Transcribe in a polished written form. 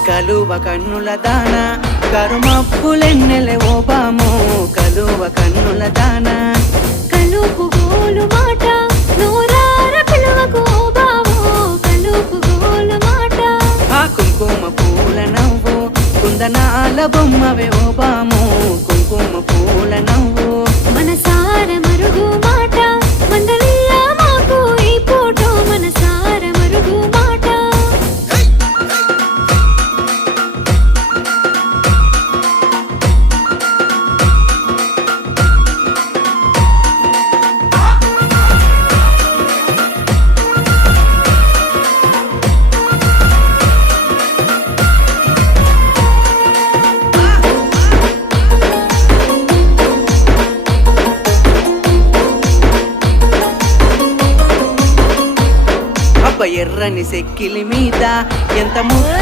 కలువ కన్నుల దాన కరుమప్పులెన్నెలే ఓ బాము కలువ కన్నుల దాన కలుపు గోలు మాట నూరార పిలువకు ఓ బావో కలుపు గోలు మాట ఆ కుంకుమ పూల నవ్వు కుందనాల బొమ్మవే ఓ బాము కుంకుమ పూల నవ్వు మనసార మరుగు మాట మందలియ మాకు ఈ పూట మనసార మరుగు మాట అబ్బ ఎర్రని సెక్కిలి మీద ఎంత